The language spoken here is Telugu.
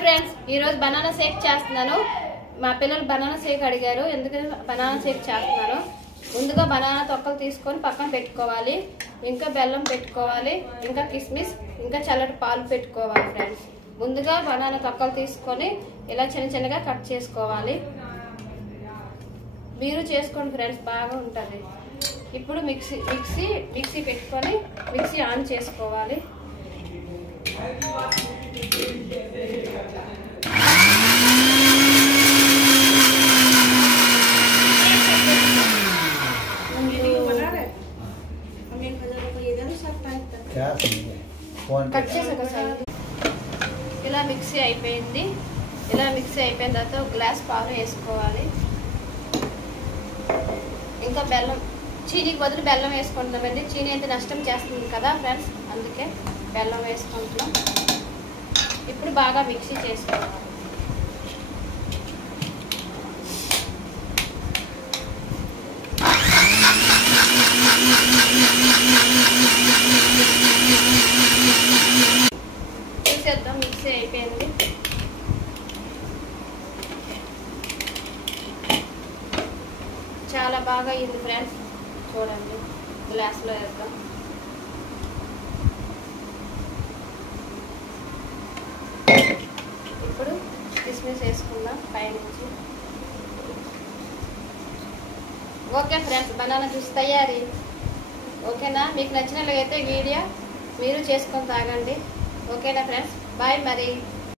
ఫ్రెండ్స్, ఈ రోజు బనానా షేక్ చేస్తున్నాను. మా పిల్లలు బనానా షేక్ అడిగారు, ఎందుకంటే బనానా షేక్ చేస్తున్నాను. ముందుగా బనానా తొక్కలు తీసుకొని పక్కన పెట్టుకోవాలి. ఇంకా బెల్లం పెట్టుకోవాలి, ఇంకా కిస్మిస్, ఇంకా చల్లటి పాలు పెట్టుకోవాలి. ఫ్రెండ్స్, ముందుగా బనానా తొక్కలు తీసుకొని ఇలా చిన్న చిన్నగా కట్ చేసుకోవాలి. మీరు చేసుకోండి ఫ్రెండ్స్, బాగా ఉంటుంది. ఇప్పుడు మిక్సీ పెట్టుకొని మిక్సీ ఆన్ చేసుకోవాలి. కట్ చేసాక ఇలా మిక్సీ అయిపోయింది. ఇలా మిక్సీ అయిపోయిన తర్వాత ఒక గ్లాస్ పాలు వేసుకోవాలి. ఇంకా బెల్లం, చీనీకి బదులు బెల్లం వేసుకుంటామండి. చీనీ అయితే నష్టం చేస్తుంది కదా ఫ్రెండ్స్, అందుకే బెల్లం వేసుకుంటున్నాం. ఇప్పుడు బాగా మిక్సీ చేసుకోవాలి. చూసేద్దాం, మిక్సీ అయిపోయింది. చాలా బాగా అయింది ఫ్రెండ్స్, చూడండి. గ్లాస్లో వేద్దాం. ఇప్పుడు కిస్మిస్ వేసుకుందాం పైనుంచి. ఓకే ఫ్రెండ్స్, బనానా జ్యూస్ తయారీ. ఓకేనా? మీకు నచ్చినట్లయితే వీడియో మీరు చేసుకొని తాగండి. ఓకేనా ఫ్రెండ్స్? బాయ్ మరి.